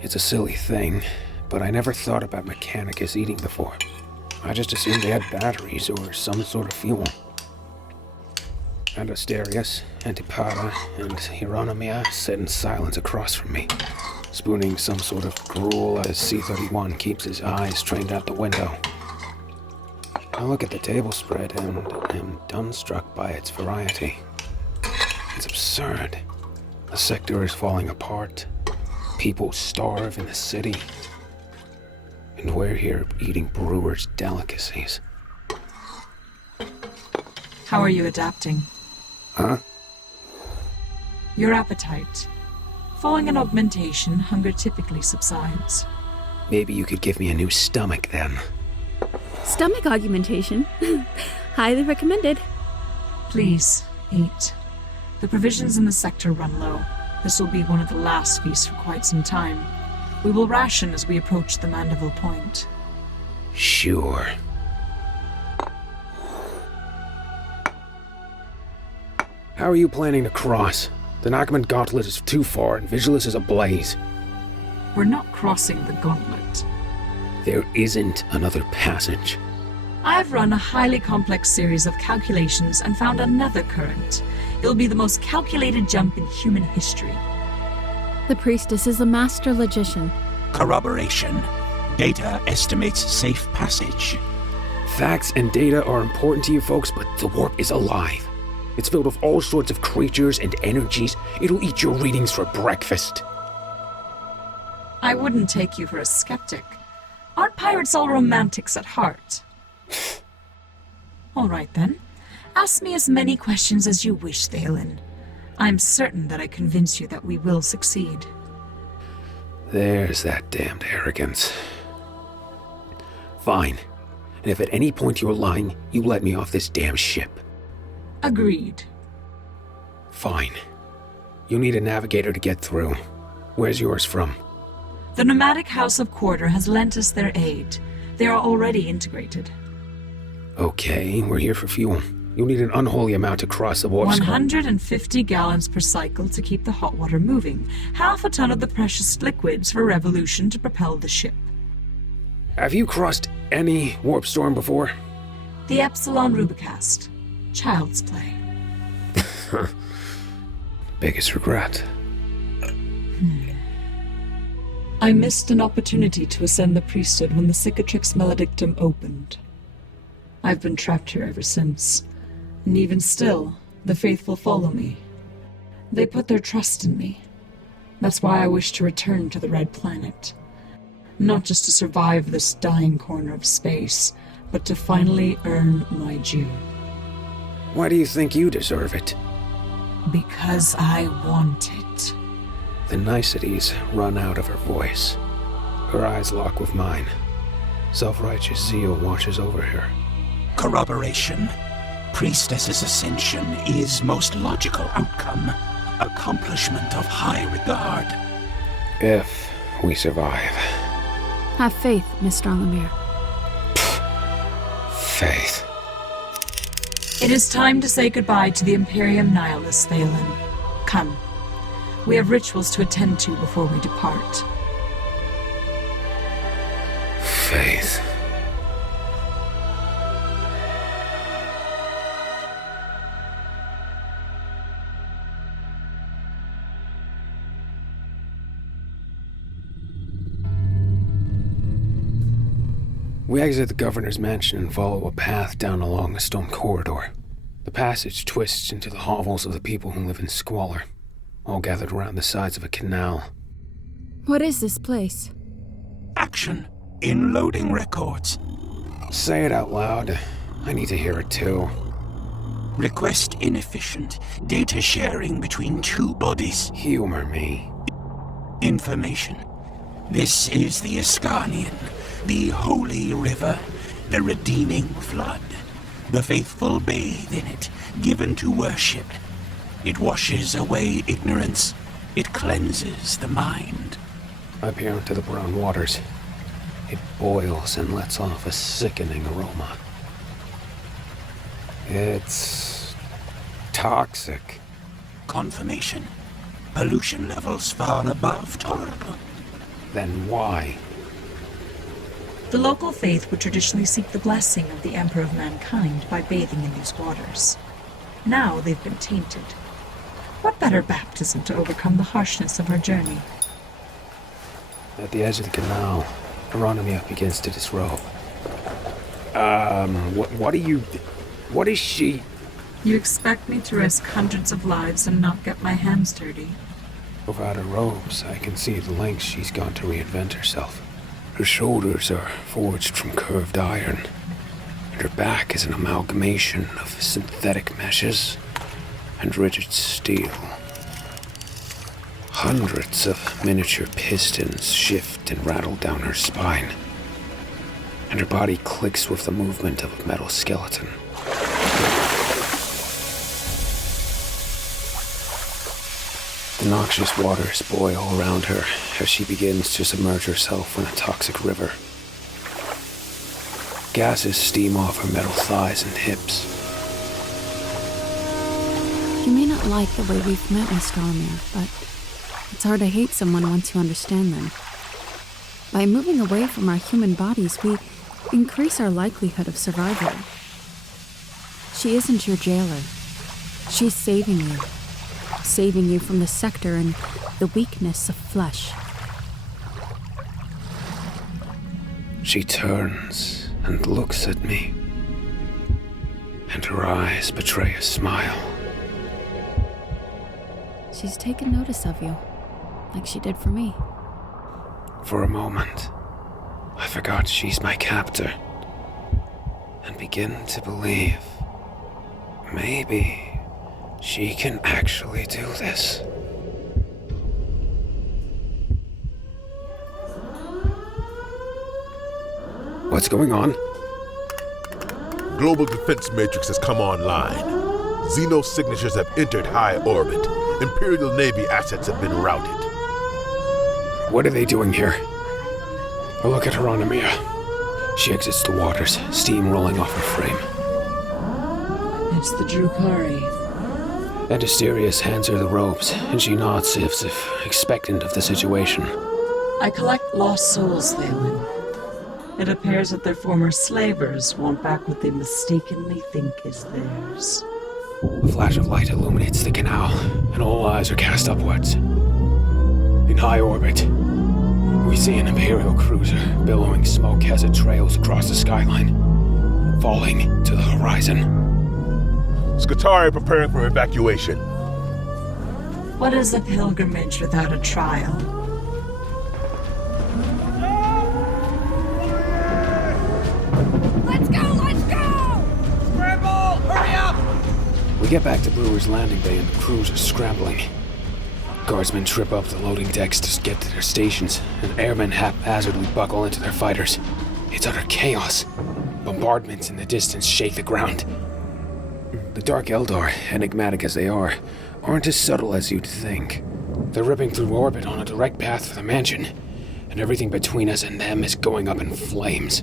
It's a silly thing, but I never thought about Mechanicus eating before. I just assumed they had batteries or some sort of fuel. And Asterius, Antipada, and Heironomyia sit in silence across from me, spooning some sort of gruel as C-31 keeps his eyes trained out the window. I look at the table spread and am dumbstruck by its variety. It's absurd. The sector is falling apart. People starve in the city. And we're here eating brewers' delicacies. How are you adapting? Huh? Your appetite. Following an augmentation, hunger typically subsides. Maybe you could give me a new stomach then. Stomach augmentation? Highly recommended. Please, eat. The provisions in the sector run low. This will be one of the last feasts for quite some time. We will ration as we approach the mandible point. Sure. How are you planning to cross? The Nakaman Gauntlet is too far and Vigilus is ablaze. We're not crossing the gauntlet. There isn't another passage. I've run a highly complex series of calculations and found another current. It'll be the most calculated jump in human history. The priestess is a master logician. Corroboration. Data estimates safe passage. Facts and data are important to you folks, but the warp is alive. It's filled with all sorts of creatures and energies. It'll eat your readings for breakfast. I wouldn't take you for a skeptic. Aren't pirates all romantics at heart? All right then. Ask me as many questions as you wish, Theolen. I'm certain that I convince you that we will succeed. There's that damned arrogance. Fine. And if at any point you're lying, you let me off this damn ship. Agreed. Fine. You'll need a navigator to get through. Where's yours from? The nomadic House of Quarter has lent us their aid. They are already integrated. Okay, we're here for fuel. You'll need an unholy amount to cross the warp. 150 gallons per cycle to keep the hot water moving. Half a ton of the precious liquids for Revolution to propel the ship. Have you crossed any warp storm before? The Epsilon Rubicast. Child's play. Biggest regret. I missed an opportunity to ascend the priesthood when the Cicatrix Maledictum opened. I've been trapped here ever since, and even still, the faithful follow me. They put their trust in me. That's why I wish to return to the Red Planet. Not just to survive this dying corner of space, but to finally earn my due. Why do you think you deserve it? Because I want it. The niceties run out of her voice. Her eyes lock with mine. Self-righteous zeal washes over her. Corroboration. Priestess's ascension is most logical outcome. Accomplishment of high regard. If we survive. Have faith, Mr. Al-Amir. Faith. It is time to say goodbye to the Imperium Nihilus, Theolen. Come. We have rituals to attend to before we depart. Faith. We exit the governor's mansion and follow a path down along a stone corridor. The passage twists into the hovels of the people who live in squalor, all gathered around the sides of a canal. What is this place? Action in loading records. Say it out loud. I need to hear it too. Request inefficient. Data sharing between two bodies. Humor me. Information. This is the Ascanian, the holy river, the redeeming flood. The faithful bathe in it, given to worship. It washes away ignorance. It cleanses the mind. I peer into the brown waters. It boils and lets off a sickening aroma. It's toxic. Confirmation. Pollution levels far above tolerable. Then why? The local faith would traditionally seek the blessing of the Emperor of Mankind by bathing in these waters. Now they've been tainted. What better baptism to overcome the harshness of our journey? At the edge of the canal, Heironomyia begins to disrobe. What is she? You expect me to risk hundreds of lives and not get my hands dirty? Without her robes, I can see the lengths she's gone to reinvent herself. Her shoulders are forged from curved iron, and her back is an amalgamation of synthetic meshes and rigid steel. Hundreds of miniature pistons shift and rattle down her spine, and her body clicks with the movement of a metal skeleton. The noxious waters boil around her as she begins to submerge herself in a toxic river. Gases steam off her metal thighs and hips. You may not like the way we've met, Mr. Al-Amir, but it's hard to hate someone once you understand them. By moving away from our human bodies, we increase our likelihood of survival. She isn't your jailer. She's saving you from the sector and the weakness of flesh. She turns and looks at me, and her eyes betray a smile. She's taken notice of you, like she did for me. For a moment, I forgot she's my captor, and begin to believe maybe she can actually do this. What's going on? Global defense matrix has come online. Xeno signatures have entered high orbit. Imperial Navy assets have been routed. What are they doing here? A look at Heironomyia. She exits the waters, steam rolling off her frame. It's the Drukari. And Asterius hands her the robes, and she nods as if expectant of the situation. I collect lost souls, Theolen. It appears that their former slavers want back what they mistakenly think is theirs. A flash of light illuminates the canal, and all eyes are cast upwards. In high orbit, we see an Imperial cruiser billowing smoke as it trails across the skyline, falling to the horizon. Skitarii preparing for evacuation. What is a pilgrimage without a trial? Let's go! Scramble! Hurry up! We get back to Brewer's Landing Bay and the crews are scrambling. Guardsmen trip up the loading decks to get to their stations, and airmen haphazardly buckle into their fighters. It's utter chaos. Bombardments in the distance shake the ground. The Dark Eldar, enigmatic as they are, aren't as subtle as you'd think. They're ripping through orbit on a direct path for the mansion, and everything between us and them is going up in flames.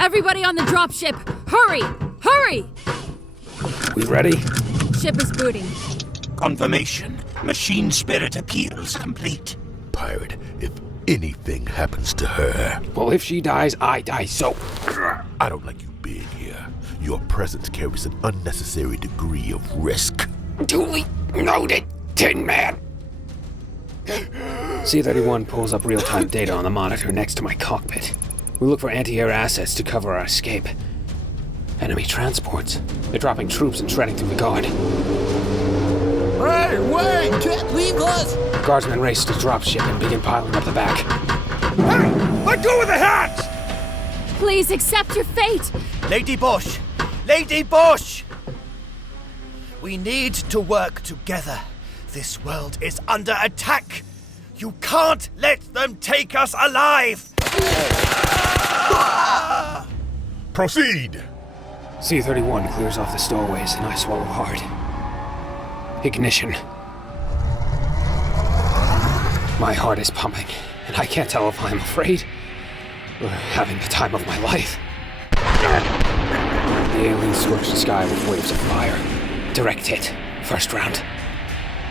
Everybody on the dropship! Hurry! Hurry! We ready? Ship is booting. Confirmation. Machine spirit appeals complete. Pirate, if anything happens to her, Well, if she dies, I die, so... I don't like you being here. Your presence carries an unnecessary degree of risk. Duly noted, Tin Man. C-31 pulls up real-time data on the monitor next to my cockpit. We look for anti-air assets to cover our escape. Enemy transports. They're dropping troops and shredding through the guard. Hey, wait! Can't leave us! Guardsmen race to the dropship and begin piling up the back. Hey! Let go of the hat! Please accept your fate! Lady Bosch! Lady Bosch! We need to work together. This world is under attack. You can't let them take us alive! Proceed! C-31 clears off the stowaways and I swallow hard. Ignition. My heart is pumping, and I can't tell if I'm afraid or having the time of my life. The aliens scorch the sky with waves of fire. Direct hit. First round.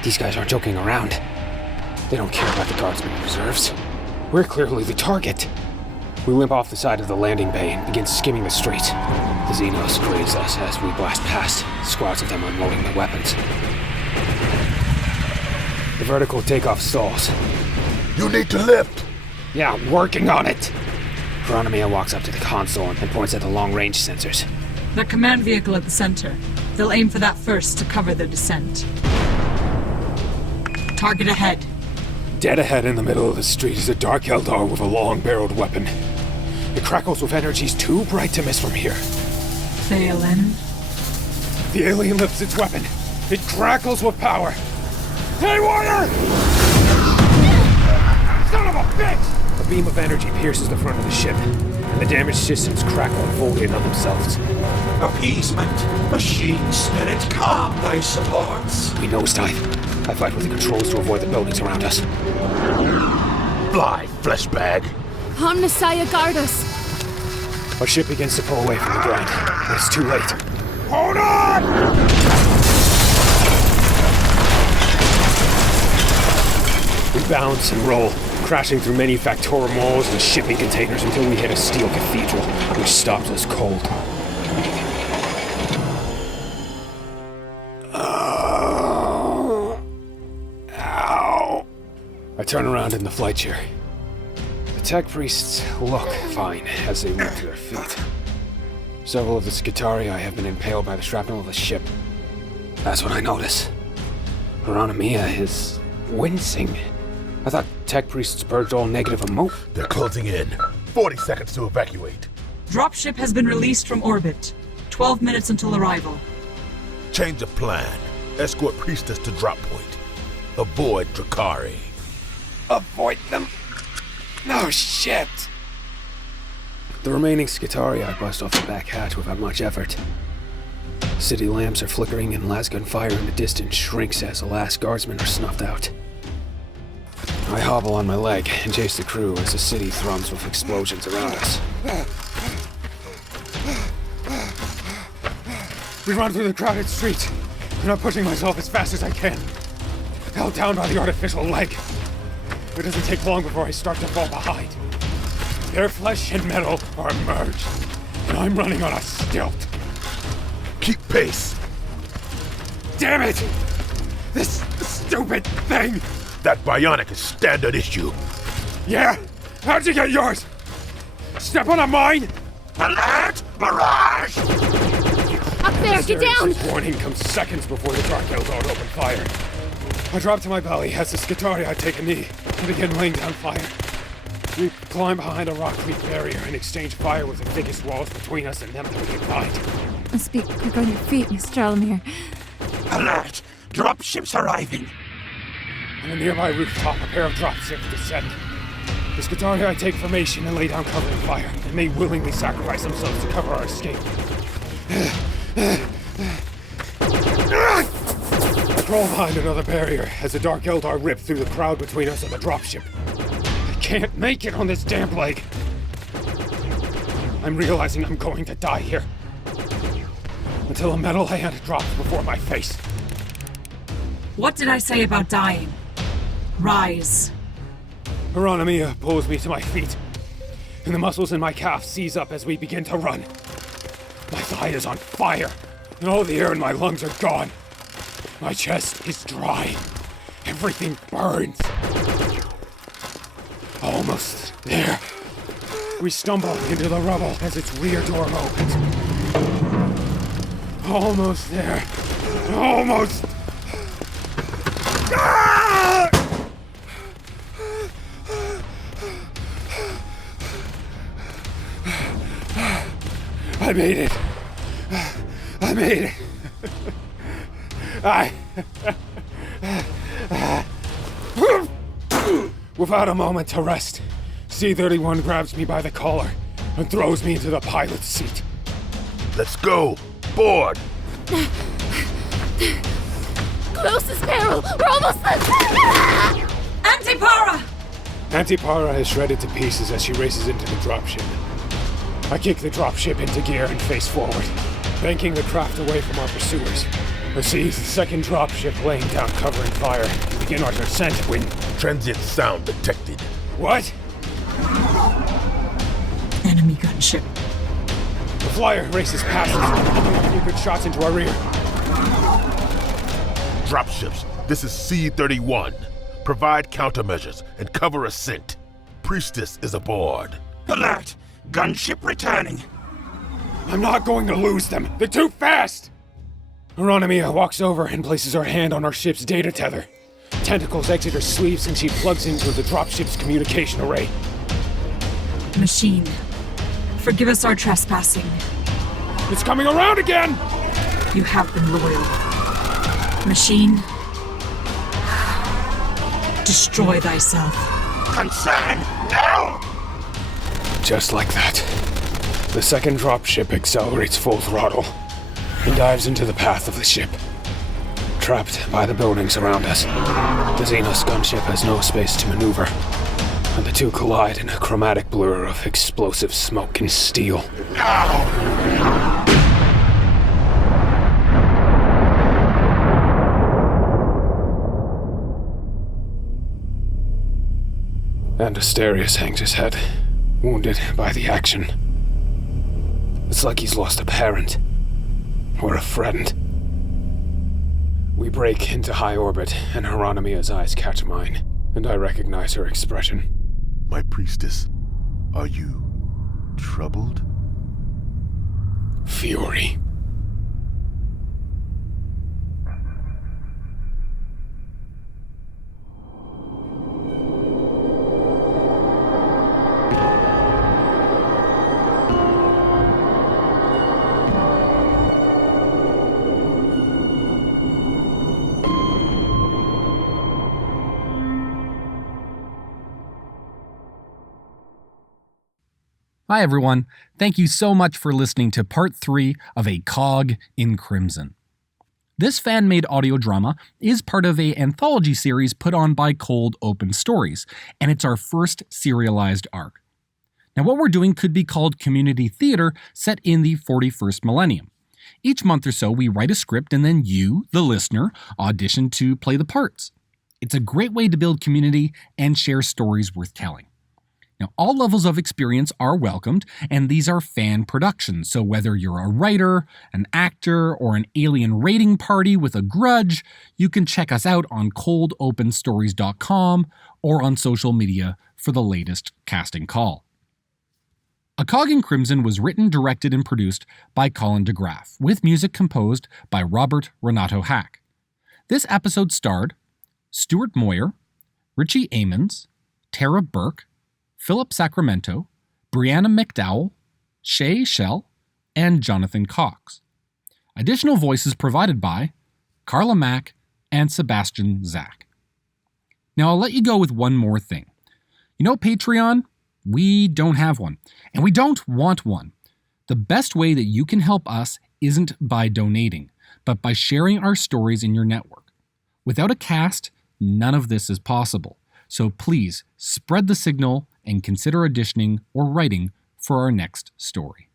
These guys aren't joking around. They don't care about the guardsmen reserves. We're clearly the target. We limp off the side of the landing bay and begin skimming the street. The Xenos graze us as we blast past, squads of them unloading their weapons. The vertical takeoff stalls. You need to lift! Yeah, I'm working on it! Heironomyia walks up to the console and points at the long-range sensors. The command vehicle at the center. They'll aim for that first to cover their descent. Target ahead. Dead ahead in the middle of the street is a dark Eldar with a long-barreled weapon. It crackles with energies too bright to miss from here. Theolen. The alien lifts its weapon. It crackles with power. Hey, warrior! Son of a bitch! A beam of energy pierces the front of the ship, and the damaged systems crackle and fold in on themselves. Appeasement, machine spirit, calm thy supports. We nosedive. I fight with the controls to avoid the buildings around us. Fly, flesh bag! Omnissiah, guard us! Our ship begins to pull away from the ground, but it's too late. Hold on! We bounce and roll, crashing through many factorum walls and shipping containers until we hit a steel cathedral, which stops us cold. Ow! I turn around in the flight chair. The tech priests look fine as they leap to their feet. Several of the Skitarii have been impaled by the shrapnel of the ship. That's when I notice. Heironomyia is wincing. I thought tech priests purged all negative emotion. They're closing in. 40 seconds to evacuate. Dropship has been released from orbit. 12 minutes until arrival. Change of plan. Escort priestess to drop point. Avoid Drakari. Avoid them? No shit! The remaining Skitarii bust off the back hatch without much effort. City lamps are flickering and lasgun fire in the distance shrinks as the last guardsmen are snuffed out. I hobble on my leg and chase the crew as the city thrums with explosions around us. We run through the crowded streets, and I'm pushing myself as fast as I can. Held down by the artificial leg. It doesn't take long before I start to fall behind. Their flesh and metal are merged, and I'm running on a stilt. Keep pace. Damn it! This stupid thing! That bionic is standard issue. Yeah? How'd you get yours? Step on a mine? Alert! Barrage! Up there, get down! This warning comes seconds before the Dark Eldar open fire. I drop to my belly as the Skitarii take a knee and begin laying down fire. We climb behind a rock creek barrier and exchange fire with the thickest walls between us and them that we can find. Must be quick on your feet, Mr. Al-Amir. Alert! Dropships arriving! On a nearby rooftop, a pair of dropships descend. The Skitarii take formation and lay down covering fire, and may willingly sacrifice themselves to cover our escape. I crawl behind another barrier as the Dark Eldar rip through the crowd between us and the dropship. I can't make it on this damn leg. I'm realizing I'm going to die here. Until a metal hand drops before my face. What did I say about dying? Rise. Heironomyia pulls me to my feet, and the muscles in my calf seize up as we begin to run. My thigh is on fire, and all the air in my lungs are gone. My chest is dry. Everything burns. Almost there. We stumble into the rubble as its rear door opens. Almost there. Almost. Ah! I made it. I made it. Without a moment to rest, C-31 grabs me by the collar and throws me into the pilot's seat. Let's go. Board. Closest barrel! We're almost there! Antipara! Antipara is shredded to pieces as she races into the dropship. I kick the dropship into gear and face forward, banking the craft away from our pursuers. I see the second dropship laying down cover and fire. We begin our descent when... Transient sound detected. What? Enemy gunship. The flyer races past us, pumping a few good shots into our rear. Dropships, this is C-31. Provide countermeasures and cover ascent. Priestess is aboard. Alert! Gunship returning. I'm not going to lose them. They're too fast! Heironomyia walks over and places her hand on our ship's data tether. Tentacles exit her sleeves and she plugs into the dropship's communication array. Machine. Forgive us our trespassing. It's coming around again! You have been loyal. Machine. Destroy thyself. Concern now! Just like that. The second dropship accelerates full throttle and dives into the path of the ship. Trapped by the buildings around us, the Xenos gunship has no space to maneuver, and the two collide in a chromatic blur of explosive smoke and steel. And Asterius hangs his head, wounded by the action. It's like he's lost a parent, or a friend. We break into high orbit, and Heironomyia's eyes catch mine, and I recognize her expression. My priestess, are you troubled? Fury. Hi everyone, thank you so much for listening to part 3 of A Cog in Crimson. This fan-made audio drama is part of an anthology series put on by Cold Open Stories, and it's our first serialized arc. Now what we're doing could be called community theater set in the 41st millennium. Each month or so we write a script and then you, the listener, audition to play the parts. It's a great way to build community and share stories worth telling. Now, all levels of experience are welcomed, and these are fan productions, so whether you're a writer, an actor, or an alien raiding party with a grudge, you can check us out on coldopenstories.com or on social media for the latest casting call. A Cog in Crimson was written, directed, and produced by Colin DeGraff, with music composed by Robert Renato Hack. This episode starred Stuart Moyer, Richie Amons, Tara Burke, Philip Sacramento, Brianna McDowell, Shay Shell, and Jonathan Cox. Additional voices provided by Carla Mack and Sebastian Zach. Now I'll let you go with one more thing. You know Patreon? We don't have one, and we don't want one. The best way that you can help us isn't by donating, but by sharing our stories in your network. Without a cast, none of this is possible. So please spread the signal and consider auditioning or writing for our next story.